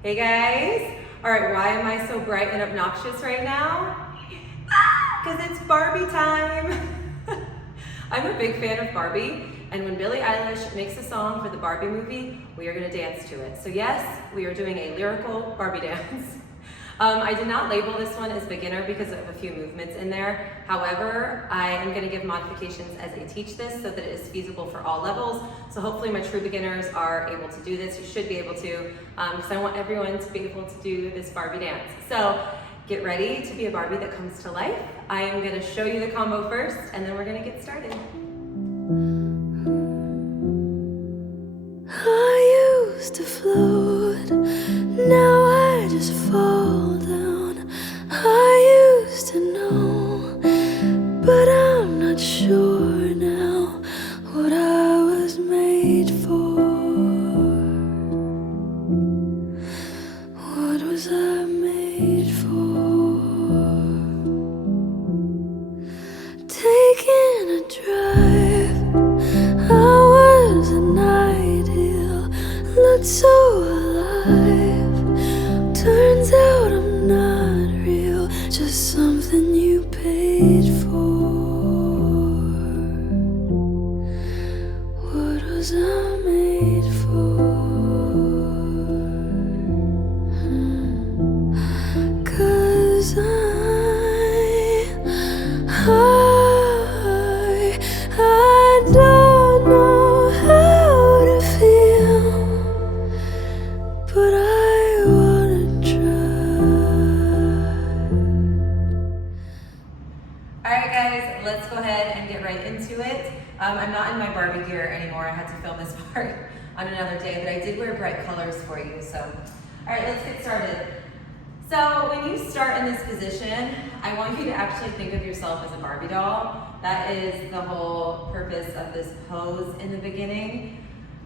Hey guys! Alright, why am I so bright and obnoxious right now? Because it's Barbie time! I'm a big fan of Barbie, and when Billie Eilish makes a song for the Barbie movie, we are going to dance to it. So yes, we are doing a lyrical Barbie dance. I did not label this one as beginner because of a few movements in there. However, I am going to give modifications as I teach this so that it is feasible for all levels. So hopefully my true beginners are able to do this. You should be able to, because I want everyone to be able to do this Barbie dance. So get ready to be a Barbie that comes to life. I am going to show you the combo first, and then we're going to get started. I used to float, now I just fall down. I used to know, but I'm not sure now what I was made for. What was I made for? Taking a drive, I was an ideal, looked so alive. Turns out I'm not real, just something you paid for. What was I made for? 'Cause I don't know how to feel, but I wanna try. Alright guys, let's go ahead and get right into it. I'm not in my Barbie gear anymore. I had to film this part on another day, but I did wear bright colors for you. So, alright, let's get started. So when you start in this position, I want you to actually think of yourself as a Barbie doll. That is the whole purpose of this pose in the beginning.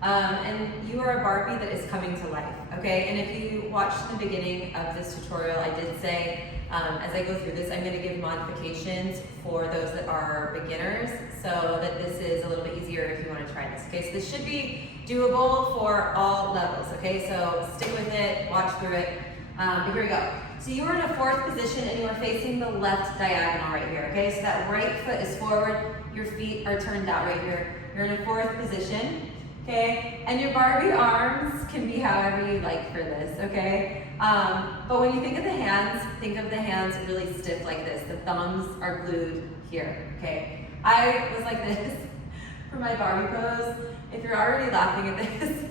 And you are a Barbie that is coming to life, okay? And if you watched the beginning of this tutorial, I did say, as I go through this, I'm gonna give modifications for those that are beginners so that this is a little bit easier if you wanna try this, okay? So this should be doable for all levels, okay? So stick with it, watch through it. But here we go. So you are in a fourth position and you are facing the left diagonal right here, okay? So that right foot is forward, your feet are turned out right here. You're in a fourth position, okay? And your Barbie arms can be however you like for this, okay? But when you think of the hands really stiff like this. The thumbs are glued here, okay? I was like this for my Barbie pose. If you're already laughing at this,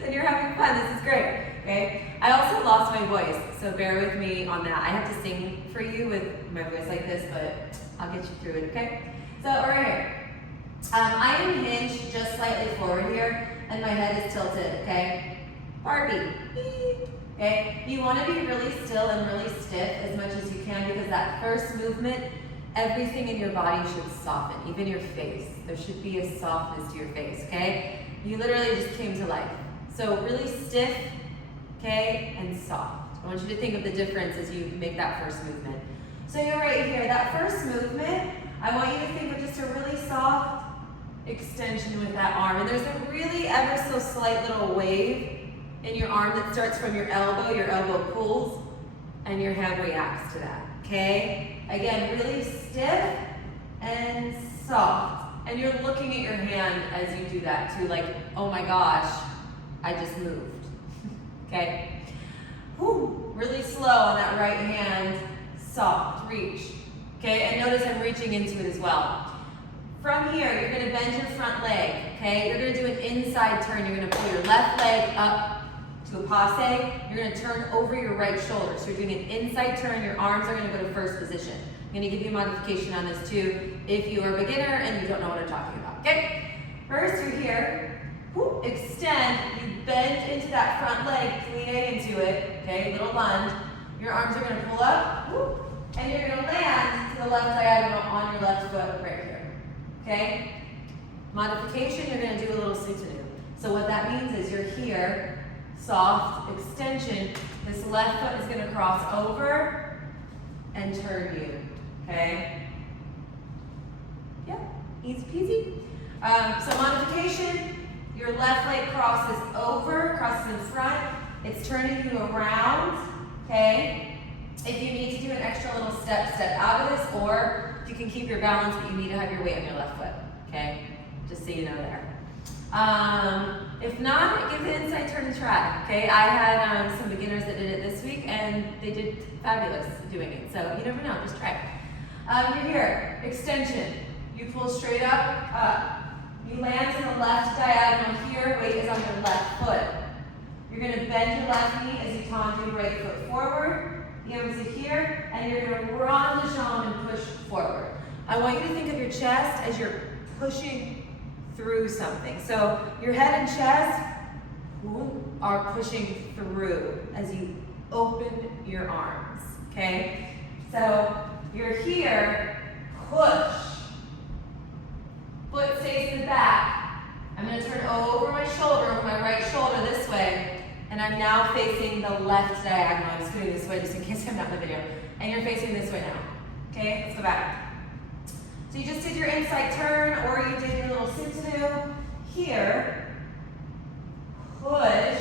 then you're having fun. This is great, okay? I also lost my voice, so bear with me on that. I have to sing for you with my voice like this, but I'll get you through it, okay? So right here, I am hinged just slightly forward here, and my head is tilted, okay? Barbie, okay? You want to be really still and really stiff as much as you can because that first movement, everything in your body should soften, even your face. There should be a softness to your face, okay? You literally just came to life. So really stiff, okay, and soft. I want you to think of the difference as you make that first movement. So you're right here, that first movement, I want you to think of just a really soft extension with that arm. And there's a really ever so slight little wave in your arm that starts from your elbow pulls, and your head reacts to that, okay? Again, really stiff and soft. And you're looking at your hand as you do that too, like, oh my gosh, I just moved, okay? Whew, really slow on that right hand, soft, reach, okay? And notice I'm reaching into it as well. From here, you're gonna bend your front leg, okay? You're gonna do an inside turn. You're gonna pull your left leg up to a passe. You're gonna turn over your right shoulder. So you're doing an inside turn. Your arms are gonna go to first position. I'm gonna give you a modification on this too if you are a beginner and you don't know what I'm talking about, okay? First, you're here. Whoop, extend, you bend into that front leg, plie into it, okay, little lunge. Your arms are gonna pull up, whoop, and you're gonna land to the left diagonal on your left foot right here, okay? Modification, you're gonna do a little soutenu. So what that means is you're here, soft extension, this left foot is gonna cross over and turn you, okay? Yeah, easy peasy. So modification, your left leg crosses over, crosses in front. If it's turning you around, okay? If you need to do an extra little step out of this, or if you can keep your balance, but you need to have your weight on your left foot, okay? Just so you know there. If not, give the inside turn a try, okay? I had some beginners that did it this week, and they did fabulous doing it, so you never know, just try. You're here, extension. You pull straight up. You land to the left diagonal here, weight is on your left foot. You're gonna bend your left knee as you taunt your right foot forward. The arms are here, and you're gonna rond the jambe and push forward. I want you to think of your chest as you're pushing through something. So your head and chest are pushing through as you open your arms, okay? So you're here, push. Foot stays in the back. I'm going to turn over my shoulder, over my right shoulder this way, and I'm now facing the left diagonal. I'm just going this way just in case I'm not in the video. And you're facing this way now. Okay, let's go back. So you just did your inside turn, or you did your little sit-to-do. Here, push,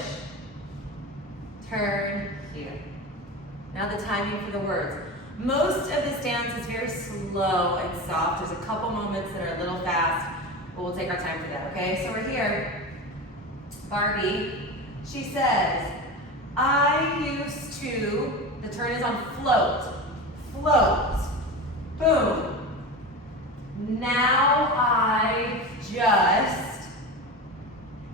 turn, here. Now the timing for the words. Most of this dance is very slow and soft. There's a couple moments that are a little fast, but we'll take our time for that, okay? So we're here. Barbie, she says, I used to, the turn is on float. Float. Boom. Now I just,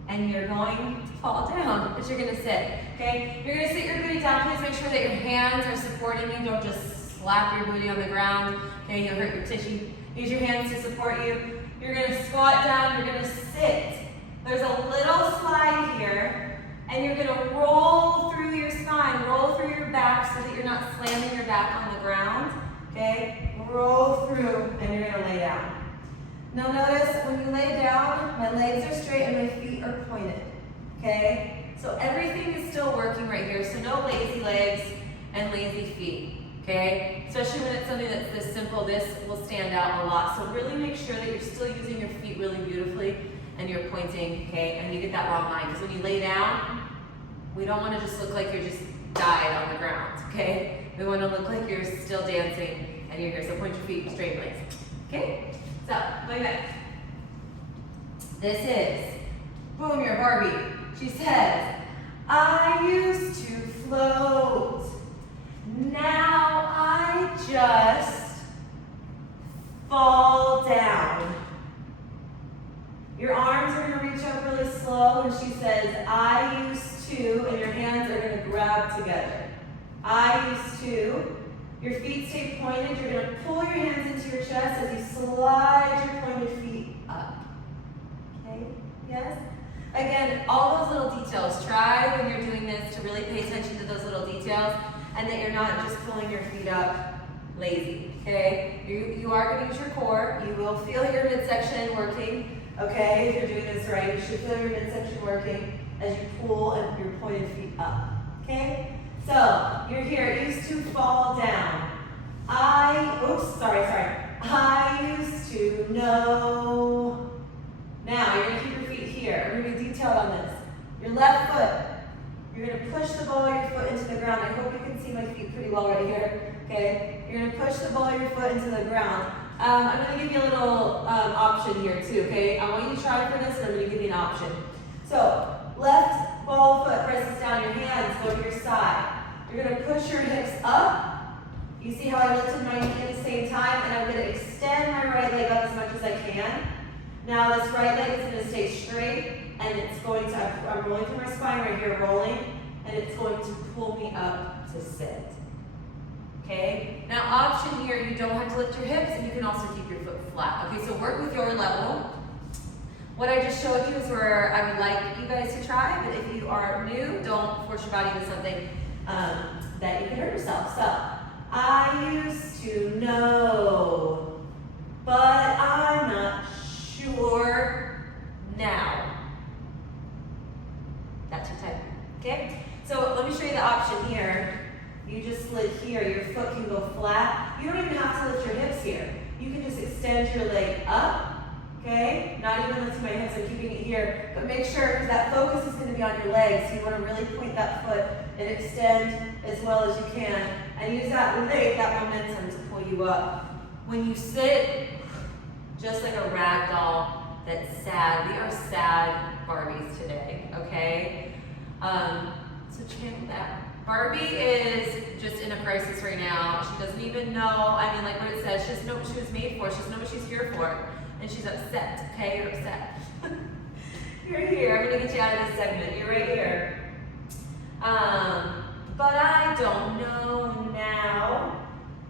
and you're going to fall down, but you're going to sit, okay? You're going to sit your booty down. Please make sure that your hands are supporting you. Don't just slap your booty on the ground, okay? You'll hurt your tissue. Use your hands to support you. You're going to squat down. You're going to sit. There's a little slide here, and you're going to roll through your spine, roll through your back so that you're not slamming your back on the ground, okay? Roll through, and you're going to lay down. Now notice, when you lay down, my legs are straight and my feet are pointed, okay? So everything is still working right here, so no lazy legs and lazy feet. Okay, especially when it's something that's this simple, this will stand out a lot. So really make sure that you're still using your feet really beautifully and you're pointing, okay, and you get that long line. Because when you lay down, we don't want to just look like you're just died on the ground, okay? We want to look like you're still dancing and you're here. So point your feet, straight legs, okay? So, like that. This is, boom, you're Barbie. She says, I used to float. Now I just fall down. Your arms are going to reach up really slow when she says, I used to, and your hands are going to grab together. I used to. Your feet stay pointed. You're going to pull your hands into your chest as you slide your pointed feet up. Okay? Yes? Again, all those little details. Try when you're doing this to really pay attention to those little details, and that you're not just pulling your feet up lazy, okay? You are going to use your core. You will feel your midsection working, okay? If you're doing this right, you should feel your midsection working as you pull and your pointed feet up, okay? So, you're here, used to fall down. I used to know. Now, you're going to keep your feet here. We're going to be detailed on this. Your left foot. You're going to push the ball of your foot into the ground. I hope you can see my feet pretty well right here. Okay? You're going to push the ball of your foot into the ground. I'm going to give you a little option here too, okay? I want you to try for this, and I'm going to give you an option. So, left ball foot presses down, your hands go to your side. You're going to push your hips up. You see how I lifted my knee at the same time, and I'm going to extend my right leg up as much as I can. Now this right leg is going to stay straight, and it's going to, I'm rolling through my spine right here, rolling, and it's going to pull me up to sit. Okay? Now option here, you don't have to lift your hips, and you can also keep your foot flat. Okay, so work with your level. What I just showed you is where I would like you guys to try, but if you are new, don't force your body into something that you can hurt yourself. So, I used to know, but I'm not sure now. That's your type, okay? So let me show you the option here. You just slid here, your foot can go flat. You don't even have to lift your hips here. You can just extend your leg up, okay? Not even lifting my hips, I'm keeping it here. But make sure, because that focus is going to be on your legs, so you want to really point that foot and extend as well as you can. And use that leg, that momentum to pull you up. When you sit, just like a rag doll that's sad. We are sad Barbies today, okay? So channel that. Barbie is just in a crisis right now. She doesn't even know, I mean, like what it says, she doesn't know what she was made for. She doesn't know what she's here for. And she's upset, okay? You're upset. You're here. I'm gonna get you out of this segment. You're right here. But I don't know now.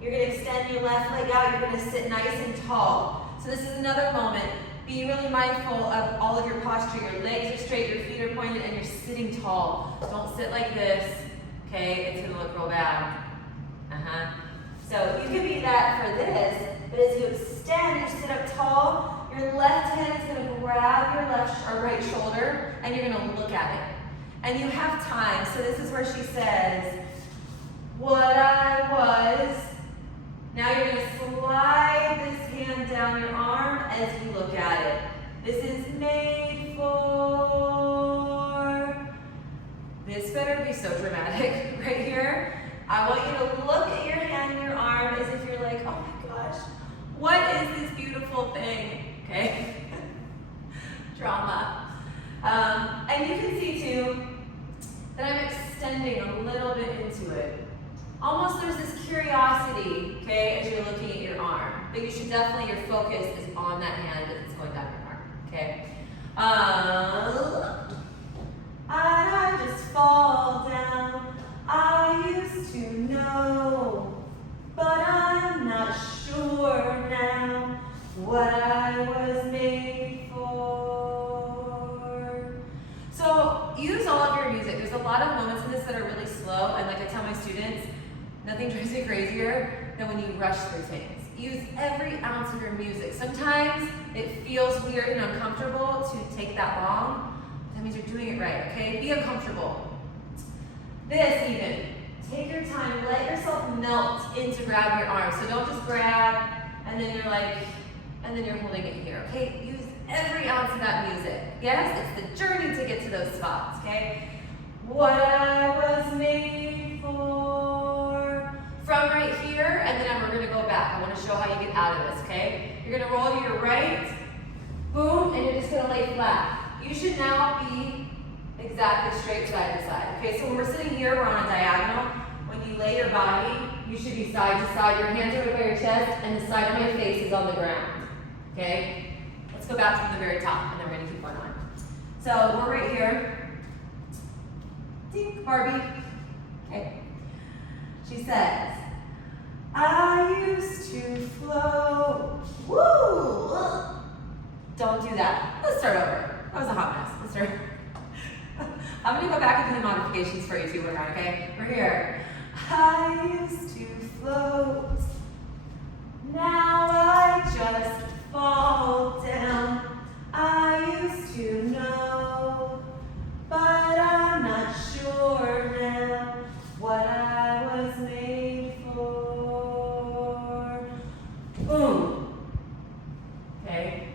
You're gonna extend your left leg out. You're gonna sit nice and tall. So this is another moment. Be really mindful of all of your posture. Your legs are straight, your feet are pointed, and you're sitting tall. Don't sit like this, okay? It's gonna look real bad. So you can be that for this, but as you extend, you sit up tall, your left hand is gonna grab your left or right shoulder, and you're gonna look at it. And you have time, so this is where she says, what I was. Now you're gonna slide this hand down your arm as you look at it. This is made for. This better be so dramatic right here. I want you to look at your hand and your arm as if you're like, oh my gosh, what is this beautiful thing? Okay? Drama. And you can see too that I'm extending a little bit into it. Almost there's this curiosity, okay, as you're looking at your arm. But you should definitely, your focus is on that hand as it's going down your arm, okay? I just fall down. I used to know, but I'm not sure now what I was made for. So use all of your music. There's a lot of moments in this that are really slow, and like I tell my students, nothing drives me crazier than when you rush through things. Use every ounce of your music. Sometimes it feels weird and uncomfortable to take that long. That means you're doing it right, okay? Be uncomfortable. This even, take your time, let yourself melt in to grab your arm. So don't just grab, and then you're like, and then you're holding it here, okay? Use every ounce of that music. Yes, it's the journey to get to those spots, okay? What I was made for. From right here, and then we're gonna go back. I wanna show how you get out of this, okay? You're gonna roll to your right, boom, and you're just gonna lay flat. You should now be exactly straight side to side. Okay, so when we're sitting here, we're on a diagonal. When you lay your body, you should be side to side. Your hands are over your chest, and the side of your face is on the ground. Okay? Let's go back from the very top, and then we're gonna keep going on. So we're right here. Dink, Barbie. Okay. She says, I used to float. Woo! Don't do that. Let's start over. That was a hot mess. Let's start. I'm gonna go back and do the modifications for you too, okay? We're here. I used to float. Now I just fall down. I used to know, but I'm not sure now what I was made for. Boom. Okay.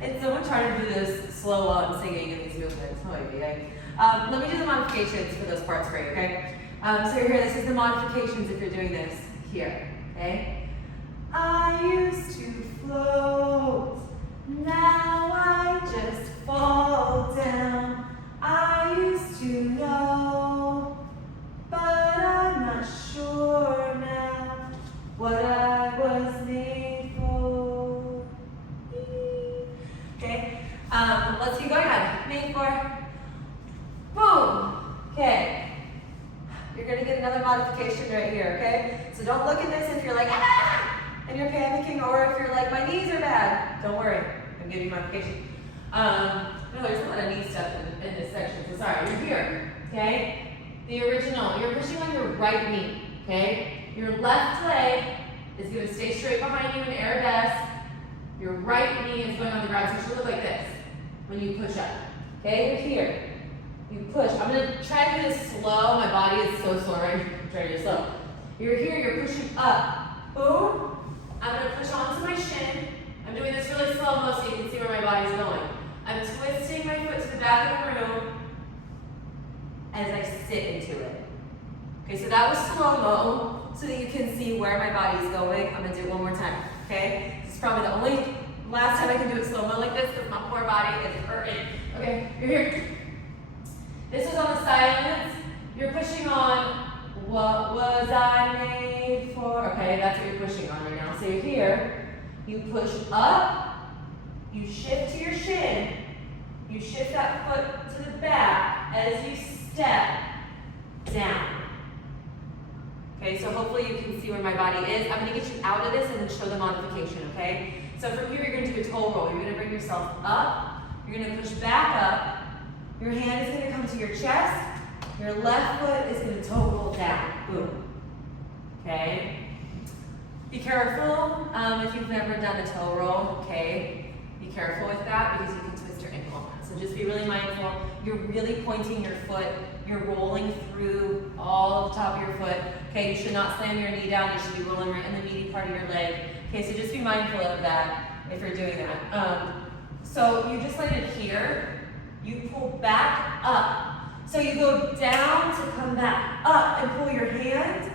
It's so much harder to do this slow while I'm singing in these movements. Oh, okay. Let me do the modifications for those parts for you, okay? So you're here, this is the modifications if you're doing this here, okay? I used to float, now I just fall down. I used to know, but I'm not sure now what I was made for. Okay, let's keep going on. Made for, boom. Okay, you're gonna get another modification right here, okay? So don't look at this if you're like, ah! And you're panicking, or if you're like, my knees are bad. Don't worry, I'm giving you modification. No, there's a lot of knee stuff in this section, so sorry, you're here, okay? The original, you're pushing on your right knee, okay? Your left leg is gonna stay straight behind you in arabesque. Your right knee is going on the ground, so it should look like this when you push up, okay? You're here, you push. I'm gonna try to do this slow, my body is so sore right now, I'm trying to do it slow. You're here, you're pushing up, boom. I'm gonna push onto my shin. I'm doing this really slow-mo so you can see where my body's going. I'm twisting my foot to the back of the room, as I sit into it. Okay, so that was slow-mo, so that you can see where my body's going. I'm gonna do it one more time, okay? This is probably the only last time I can do it slow-mo like this, because my poor body is hurting. Okay, you're here. This is on the silence. You're pushing on, what was I made for? Okay, that's what you're pushing on right now. So you're here, you push up, you shift to your shin, you shift that foot to the back as you step down. Okay, so hopefully you can see where my body is. I'm gonna get you out of this and then show the modification, okay? So from here, you're gonna do a toe roll. You're gonna bring yourself up, you're gonna push back up, your hand is gonna come to your chest, your left foot is gonna toe roll down, boom, okay? Be careful if you've never done a toe roll, okay? Be careful with that because you can twist your ankle. So just be really mindful. You're really pointing your foot, you're rolling through all the top of your foot. Okay, you should not slam your knee down, you should be rolling right in the meaty part of your leg. Okay, so just be mindful of that if you're doing that. So you just landed here, you pull back up. So you go down to come back up and pull your hand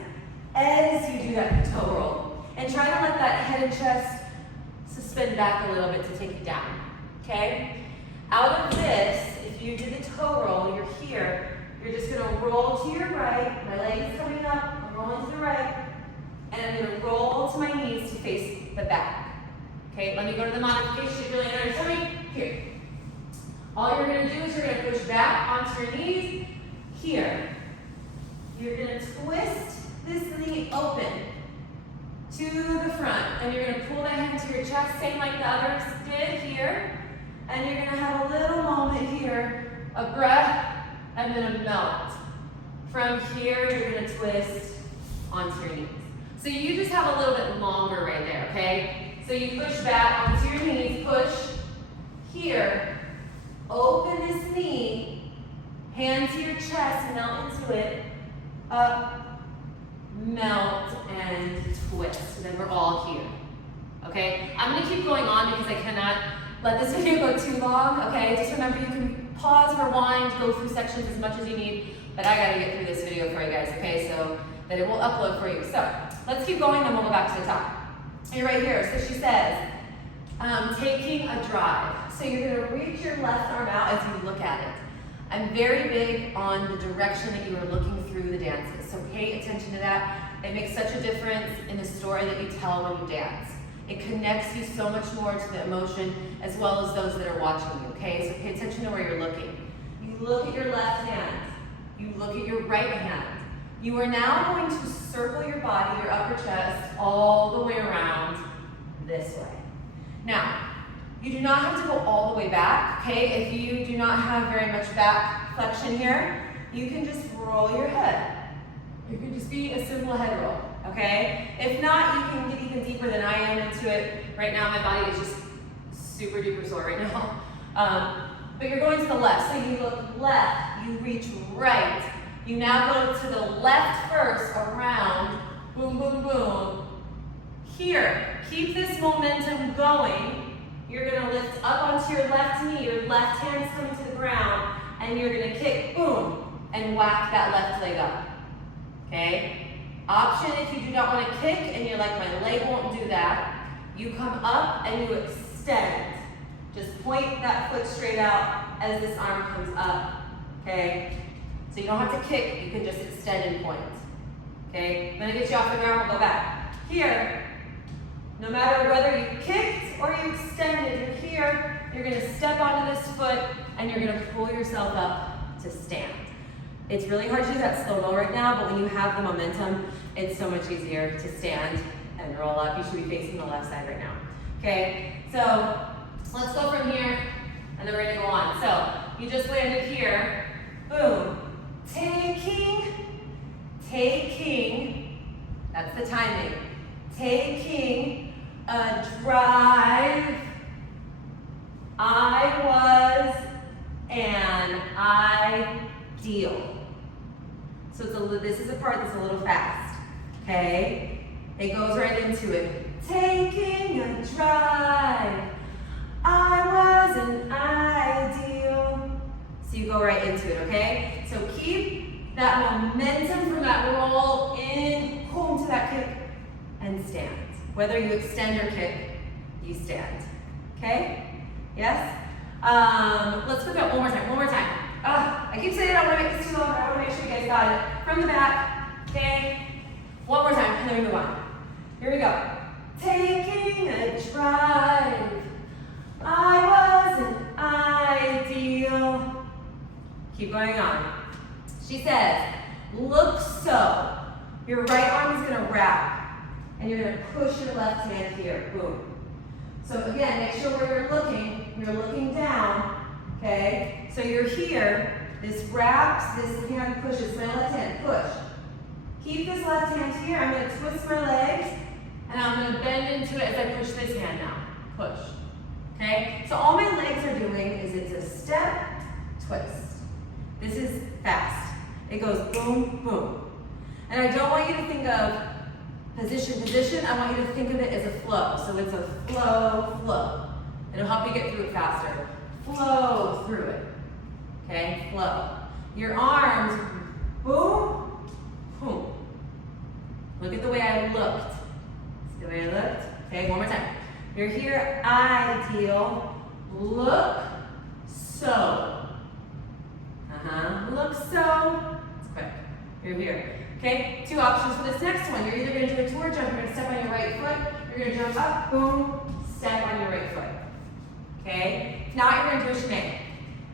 as you do that toe roll. And try to let that head and chest suspend back a little bit to take you down, okay? Out of this, if you did the toe roll, you're here, you're just gonna roll to your right, my leg is coming up, I'm rolling to the right, and I'm gonna roll to my knees to face the back. Okay, let me go to the modification, really understand me, here. All you're gonna do is you're gonna push back onto your knees, here. You're gonna twist this knee open to the front, and you're gonna pull that hand to your chest, same like the others did here, and you're gonna have a little moment here, a breath, and then a melt. From here, you're gonna twist onto your knees. So you just have a little bit longer right there, okay? So you push back onto your knees, push here, open this knee, hand to your chest, melt into it, up, melt, and twist. So then we're all here, okay? I'm gonna keep going on because I cannot let this video go too long, okay? Just remember you can pause, rewind, go through sections as much as you need, but I gotta get through this video for you guys, okay? So that it will upload for you. So let's keep going, then we'll go back to the top. You're right here. So she says, taking a drive. So you're gonna reach your left arm out as you look at it. I'm very big on the direction that you are looking through the dances. So pay attention to that. It makes such a difference in the story that you tell when you dance. It connects you so much more to the emotion as well as those that are watching you, okay? So pay attention to where you're looking. You look at your left hand. You look at your right hand. You are now going to circle your body, your upper chest, all the way around this way. Now, you do not have to go all the way back, okay? If you do not have very much back flexion here, you can just roll your head. It can just be a simple head roll, okay? If not, you can get even deeper than I am into it. Right now, my body is just super duper sore right now. But you're going to the left, so you look left, you reach right. You now go to the left first, around, boom, boom, boom. Here, keep this momentum going. You're gonna lift up onto your left knee, your left hand's coming to the ground, and you're gonna kick, boom, and whack that left leg up, okay? Option if you do not wanna kick and you're like, my leg won't do that, you come up and you extend. Just point that foot straight out as this arm comes up, okay? So you don't have to kick, you can just extend and point, okay? I'm gonna get you off the ground, we'll go back. Here, no matter whether you kicked or you extended, you're here, you're gonna step onto this foot and you're gonna pull yourself up to stand. It's really hard to do that slow-mo right now, but when you have the momentum, it's so much easier to stand and roll up. You should be facing the left side right now, okay? So let's go from here and then we're gonna go on. So you just landed here, boom. Taking, that's the timing. Taking a drive, I was an ideal. So this is a part that's a little fast, okay? It goes right into it. Taking a drive, I was an ideal. So you go right into it, okay? So keep that momentum from that roll in, home to that kick, and stand. Whether you extend or kick, you stand. Okay? Yes? Let's work out one more time. I keep saying I want to make this too long, but I want to make sure you guys got it. From the back, okay? One more time, and then we move on. Here we go. Taking a drive, I wasn't ideal. Keep going on. She says, look so. Your right arm is going to wrap, and you're going to push your left hand here. Boom. So again, make sure where you're looking down, okay? So you're here, this wraps, this hand pushes, my left hand, push. Keep this left hand here, I'm going to twist my legs, and I'm going to bend into it as I push this hand now, push. Okay? So all my legs are doing is it's a step, twist. This is fast. It goes boom, boom. And I don't want you to think of position. I want you to think of it as a flow. So it's a flow. It'll help you get through it faster. Flow through it. Okay? Flow. Your arms, boom, boom. Look at the way I looked. See the way I looked? Okay, one more time. You're here, ideal. Look so. Look so. It's quick. You're here. Okay, two options for this next one. You're either going to do a tour jump, you're going to step on your right foot, you're going to jump up, boom, step on your right foot. Okay, now you're going to do a shenanigans.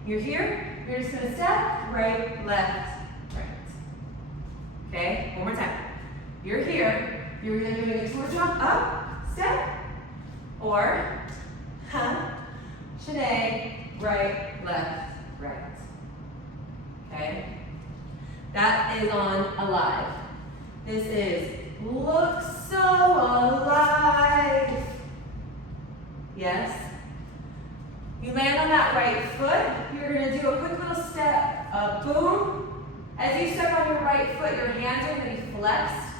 You're here, you're just going to step, right, left, right. Okay, one more time. You're here, you're either doing a tour jump, up, step, or, shenanigans, right, left, right. Okay? That is on alive. This is look so alive. Yes? You land on that right foot. You're going to do a quick little step, boom. As you step on your right foot, your hands are going to be flexed.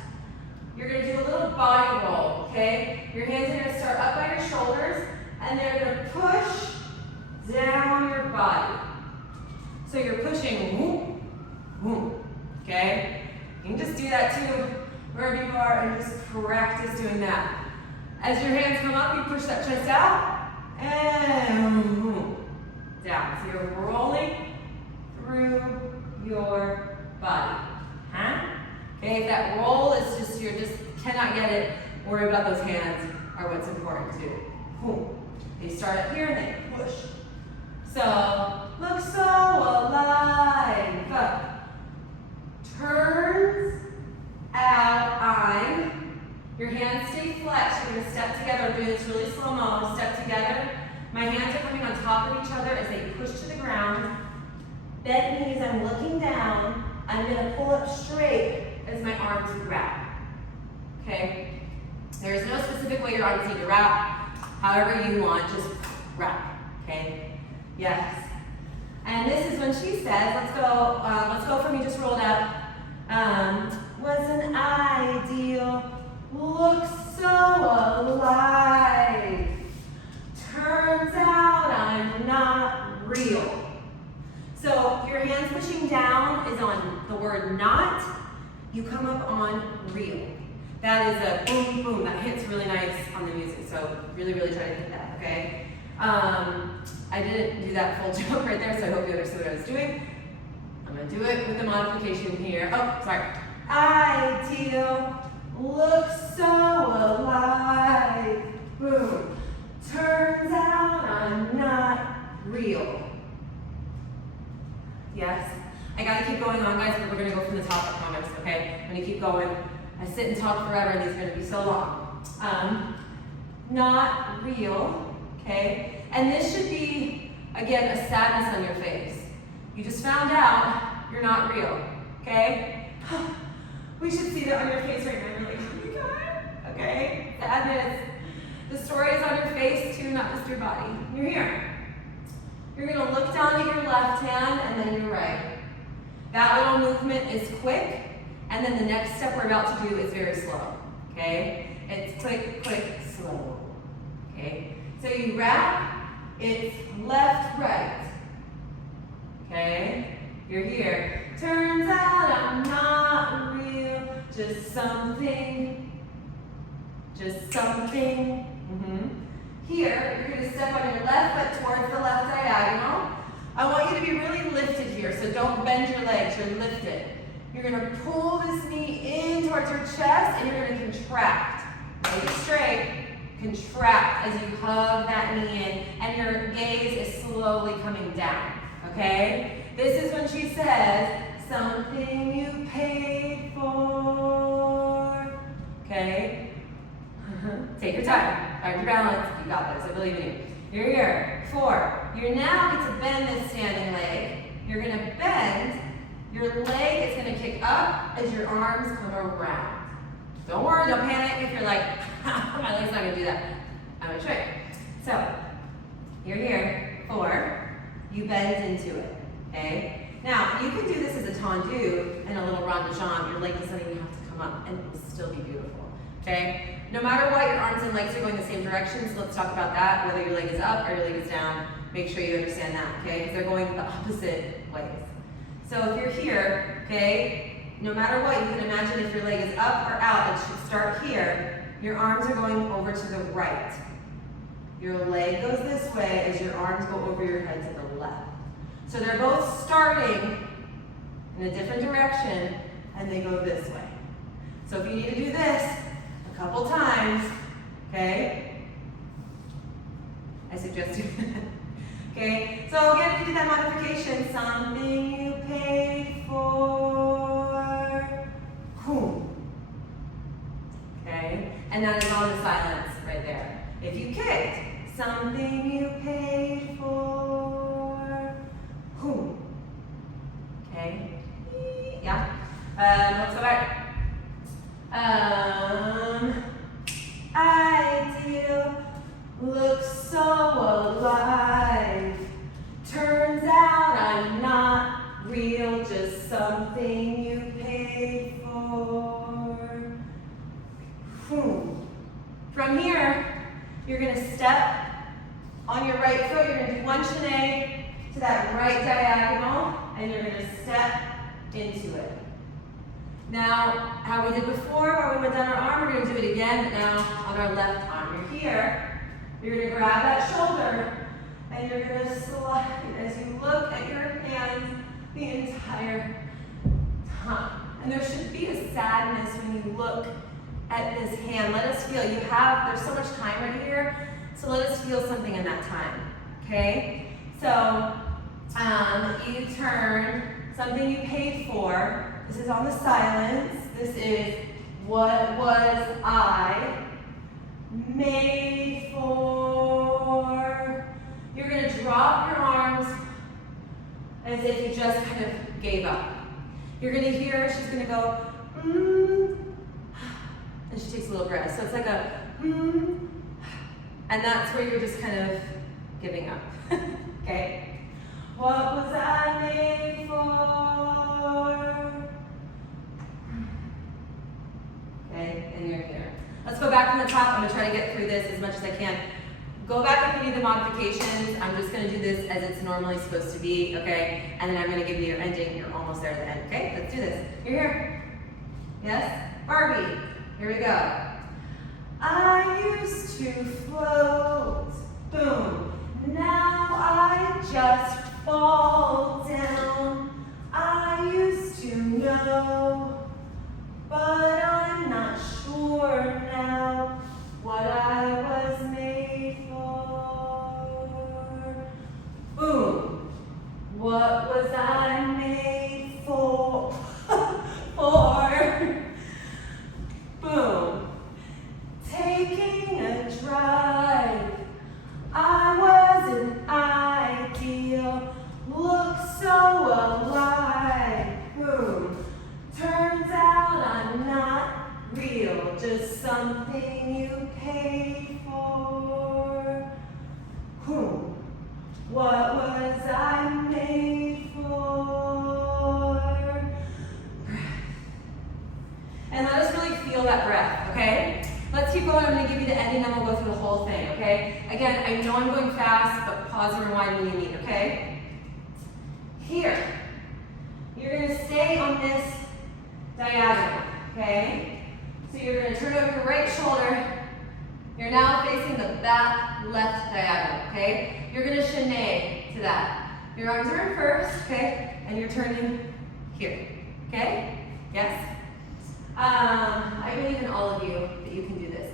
You're going to do a little body roll, okay? Your hands are going to start up by your shoulders, and they're going to push down your body. So you're pushing, whoop, whoop, okay? You can just do that too, wherever you are, and just practice doing that. As your hands come up, you push that chest out, and whoop, down. So you're rolling through your body, Okay, if that roll is just, you just cannot get it, worry about those hands are what's important too. Whoop. You start up here and then push. So, look so alive. Turns out, I'm. Your hands stay flexed. You're going to step together. Do this really slow-mo. Step together. My hands are coming on top of each other as they push to the ground. Bent knees, I'm looking down. I'm going to pull up straight as my arms wrap. Okay? There is no specific way your arms need to wrap. However you want, just wrap. Okay? Yes. And this is when she says, let's go from you just rolled up. Wasn't ideal, look so alive. Turns out I'm not real. So your hands pushing down is on the word not. You come up on real. That is a boom, boom. That hits really nice on the music. So really, really try to hit that, okay? I didn't do that full jump right there, so I hope you understood what I was doing. I'm going to do it with the modification here. Oh, sorry. Ideal, look so alive. Boom. Turns out I'm not real. Yes? I got to keep going on, guys, but we're going to go from the top, I promise, okay? I'm going to keep going. I sit and talk forever, and these are going to be so long. Not real, okay? And this should be, again, a sadness on your face. You just found out you're not real, okay? We should see that on your face right now. You're like, oh my God, okay? Sadness. The story is on your face too, not just your body. You're here. You're gonna look down at your left hand and then your right. That little movement is quick, and then the next step we're about to do is very slow, okay? It's quick, quick, slow, okay? So you wrap, it's left, right, okay? You're here. Turns out I'm something. Just something. Here, you're going to step on your left foot towards the left diagonal. I want you to be really lifted here, so don't bend your legs, you're lifted. You're going to pull this knee in towards your chest, and you're going to contract. Make it straight. Contract as you hug that knee in, and your gaze is slowly coming down, okay? This is when she says, something you paid for, okay? Take your time. Find your balance. You got this. I believe in you. You're here. 4. You're now going to bend this standing leg. You're going to bend. Your leg is going to kick up as your arms come around. Don't worry. Don't panic if you're like, my leg's not going to do that. I'm going to show you. So, you're here. 4. You bend into it. Okay? Now, you can do this as a tendu and a little rond de jambe. Your leg doesn't even have to come up, and it will still be beautiful. Okay? No matter what, your arms and legs are going the same direction, so let's talk about that, whether your leg is up or your leg is down. Make sure you understand that, okay? Because they're going the opposite ways. So if you're here, okay, no matter what, you can imagine if your leg is up or out, it should start here. Your arms are going over to the right. Your leg goes this way as your arms go over your head to the left. So they're both starting in a different direction, and they go this way. So if you need to do this a couple times, okay, I suggest you okay, so again, if you did that modification, something you paid for, boom. Okay, and that is on the silence right there. If you kicked, something you paid for, boom. Okay, yeah, let's go back. Ideal looks so alive. Turns out I'm not real, just something you paid for. From here, you're going to step on your right foot. You're going to do one chaîné to that right diagonal, and you're going to step into it. Now, how we did before, where we went down our arm, we're going to do it again, but now on our left arm. You're here. You're going to grab that shoulder, and you're going to slide as you look at your hands the entire time. And there should be a sadness when you look at this hand. Let us feel. There's so much time right here, so let us feel something in that time, okay? So, you turn, something you paid for. This is on the silence. This is what was I made for. You're going to drop your arms as if you just kind of gave up. You're going to hear, she's going to go, and she takes a little breath. So it's like a, and that's where you're just kind of giving up. Okay? What was I made for? Okay, and you're here. Let's go back from the top. I'm going to try to get through this as much as I can. Go back if you need the modifications. I'm just going to do this as it's normally supposed to be, okay? And then I'm going to give you your ending. You're almost there at the end, okay? Let's do this. You're here. Yes? Barbie. Here we go. I used to float. Boom. Now I just fall down. I used to know, but I'm not sure now what I was made for. Boom. What was I made for? Boom. Taking a drive. I wasn't ideal. Looked so alive. Boom. Turns out I'm not real. Just something you paid for. Boom. What was I made for? Breath. And let us really feel that breath, okay? Let's keep going. I'm going to give you the ending, then we'll go through the whole thing, okay? Again, I know I'm going fast, but pause and rewind when you need, okay? Here. You're going to stay on this diagonal, okay? So you're going to turn over your right shoulder. You're now facing the back left diagonal, okay? You're going to chaîné to that. Your arms are in first, okay? And you're turning here, okay? Yes? I believe in all of you that you can do this.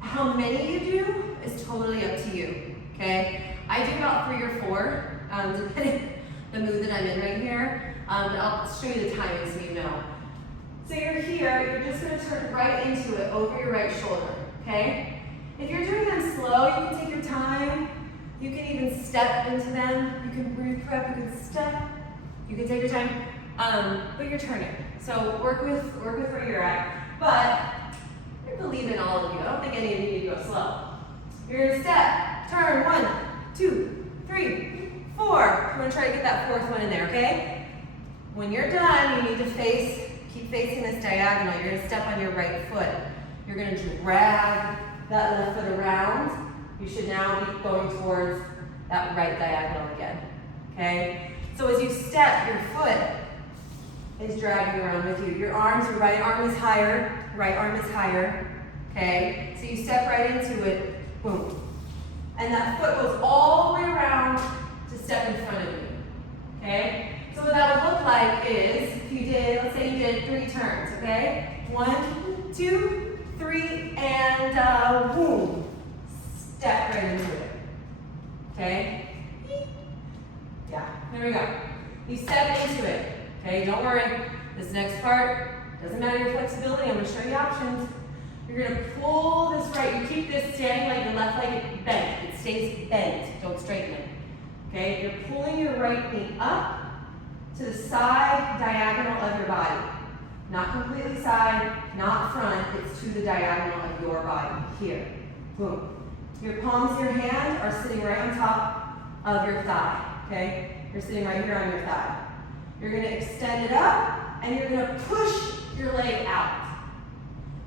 How many you do is totally up to you, okay? I do about 3 or 4, depending the mood that I'm in right here. But I'll show you the timing so you know. So you're here, you're just going to turn right into it over your right shoulder, okay? If you're doing them slow, you can take your time. You can even step into them. You can breathe prep, you can step. You can take your time, but you're turning. So work with where you're at. But I believe in all of you. I don't think any of you need to go slow. You're going to step, turn, 1, 2, 3, 4. We're going to try to get that 4th one in there, okay? When you're done, you need to keep facing this diagonal. You're going to step on your right foot. You're going to drag that left foot around. You should now be going towards that right diagonal again, okay? So as you step, your foot is dragging around with you. Your right arm is higher, okay? So you step right into it, boom. And that foot goes all the way around to step in front of you, okay? So what that would look like is, if you did, let's say you did 3 turns, okay? 1, 2, 3, and boom. Step right into it, okay? Yeah, there we go. You step into it, okay? Don't worry, this next part, doesn't matter your flexibility, I'm gonna show you options. You're gonna pull this right, you keep this standing leg, your left leg bent. It stays bent, don't straighten it, okay? You're pulling your right knee up to the side diagonal of your body. Not completely side, not front, it's to the diagonal of your body, here, boom. Your palms of your hand are sitting right on top of your thigh, okay? You're sitting right here on your thigh. You're gonna extend it up, and you're gonna push your leg out.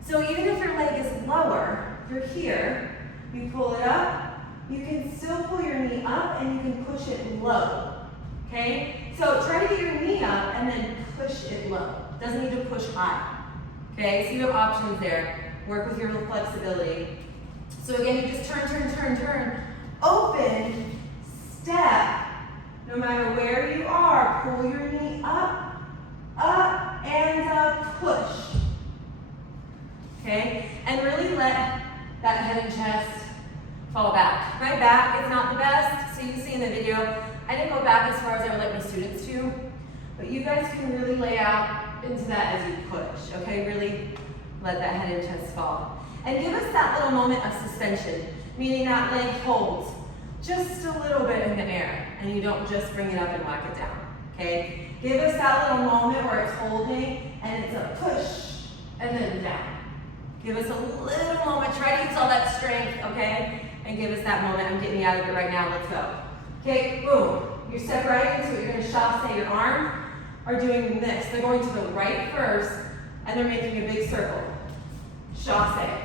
So even if your leg is lower, if you're here, you pull it up, you can still pull your knee up, and you can push it low, okay? So try to get your knee up, and then push it low. Doesn't need to push high, okay? So you have options there. Work with your flexibility. So again, you just turn, open, step, no matter where you are, pull your knee up, and push, okay? And really let that head and chest fall back. My back is not the best, so you see in the video, I didn't go back as far as I would like my students to, but you guys can really lay out into that as you push, okay? Really let that head and chest fall. And give us that little moment of suspension, meaning that leg holds just a little bit in the air, and you don't just bring it up and whack it down, okay? Give us that little moment where it's holding, and it's a push, and then down. Give us a little moment, try to use all that strength, okay? And give us that moment. I'm getting you out of it right now, let's go. Okay, boom, you step right into it. You're gonna chasse, your arms are doing this. They're going to the right first, and they're making a big circle. Chasse.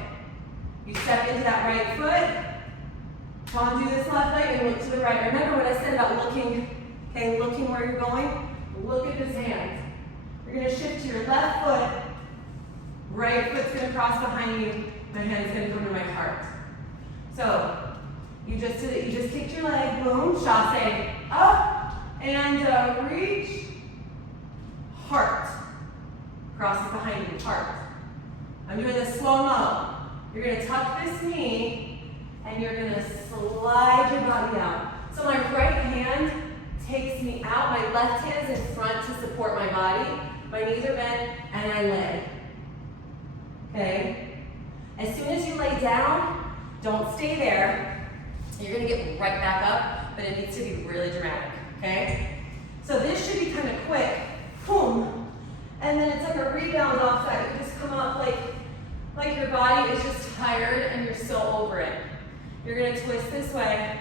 You step into that right foot, undo this left leg, and look to the right. Remember what I said about looking, okay, looking where you're going? Look at this hand. You're gonna shift to your left foot, right foot's gonna cross behind you, my hand's gonna come to my heart. So, you just did it, you just kicked your leg, boom, chasse, up, and reach, heart. Crosses behind you, heart. I'm doing this slow-mo. You're gonna tuck this knee, and you're gonna slide your body out. So my right hand takes me out, my left hand is in front to support my body, my knees are bent, and I lay. Okay? As soon as you lay down, don't stay there. You're gonna get right back up, but it needs to be really dramatic, okay? So this should be kind of quick, boom, and then it's like a rebound off that. You just come up like your body is just tired and you're so over it. You're gonna twist this way.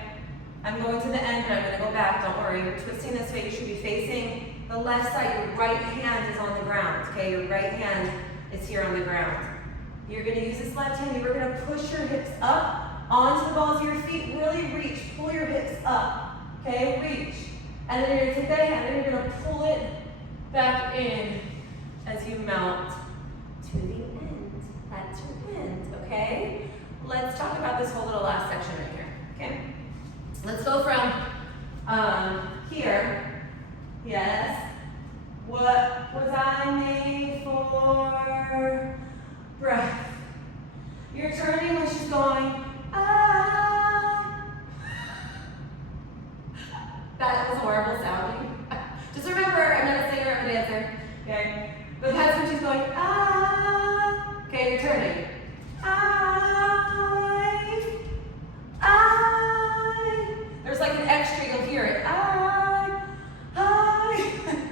I'm going to the end, but I'm gonna go back, don't worry. You're twisting this way, you should be facing the left side. Your right hand is on the ground, okay? Your right hand is here on the ground. You're gonna use this left hand, you're gonna push your hips up onto the balls of your feet, really reach, pull your hips up, okay? Reach. And then you're gonna take that hand and you're gonna pull it back in as you mount to the end. was I made for? Breath. You're turning when she's going, ah. That was horrible sounding. Just remember, I'm not a singer, I'm a dancer. Okay? But that's when she's going, ah. Okay, you're turning. There's like an extra, you'll hear it.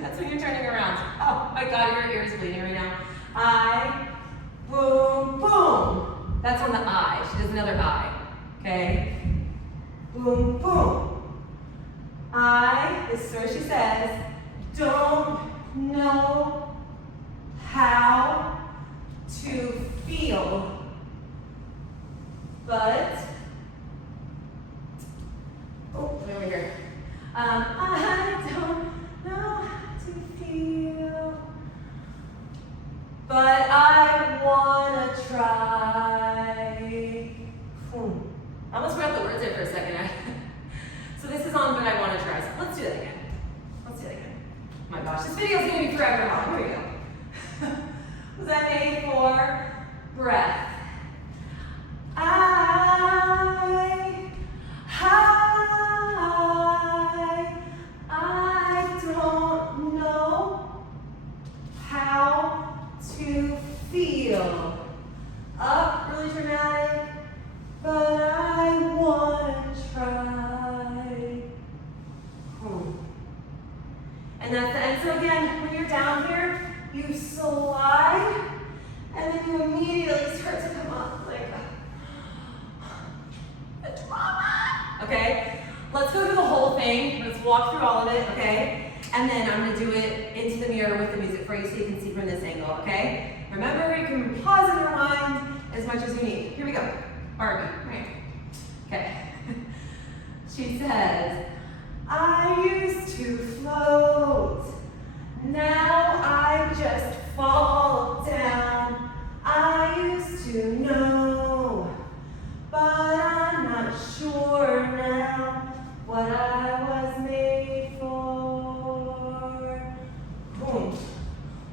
That's when you're turning around. Oh my God, your ear is bleeding right now. Boom, boom. That's on the I. She does another I. Okay? Boom, boom. This is where she says, don't know how to feel, but, over here. I don't know how to feel, but I wanna try. I almost forgot the words there for a second. So this is on but I wanna try. So let's do that again. Oh my gosh, this video is gonna be forever long. Here we go. Was I made for? Breath. I don't know how to feel. Up, really dramatic, but I wanna try. And that's the end. So again, when you're down here, you slide, and then you immediately start to come up like the drama. Okay? Let's go through the whole thing. Let's walk through all of it, okay? And then I'm gonna do it into the mirror with the music for you so you can see from this angle, okay? Remember, you can pause and rewind as much as you need. Here we go. Barbie, right? Okay. She says, I used to float. Now I just fall down. I used to know, but I'm not sure now what I was made for. Boom.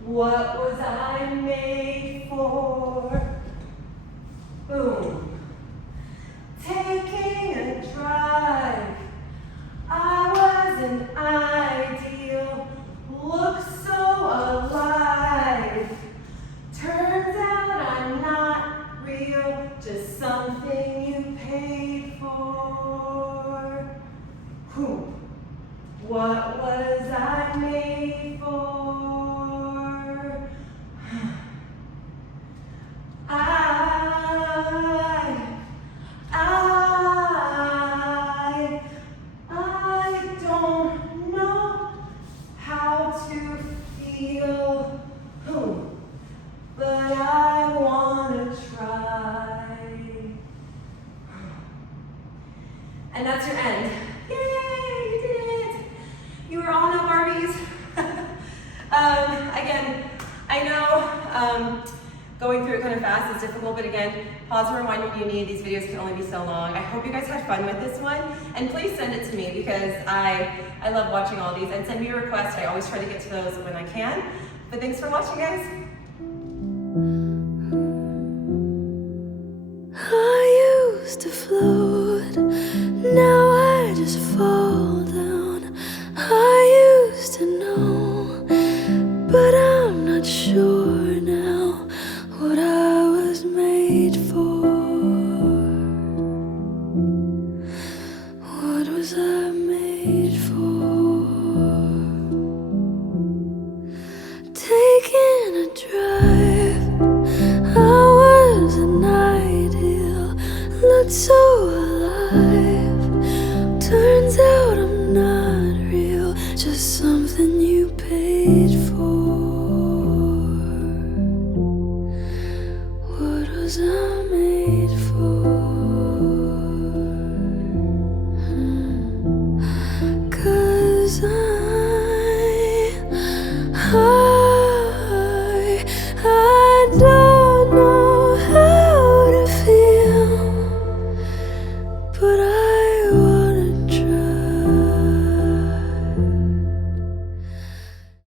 What was I made for? Boom. Taking a drive. I wasn't ideal. Looks so alive. Turns out I'm not real, just something you paid for. What was I made for? I don't know how to feel, but I wanna try. And that's your end. Yay, you did it! You were all now Barbies. Again, I know going through it kind of fast is difficult, but again, pause and rewind when you need. These videos can only be so long. I hope you guys had fun with this one, and please send it to me because I love watching all these. And send me a request. I always try to get to those when I can. But thanks for watching, guys. I used to float, now I just fall down. I used to know, but I'm not sure now what I was made for. What was I made for? Taking a drive, I wasn't ideal, looked so alive.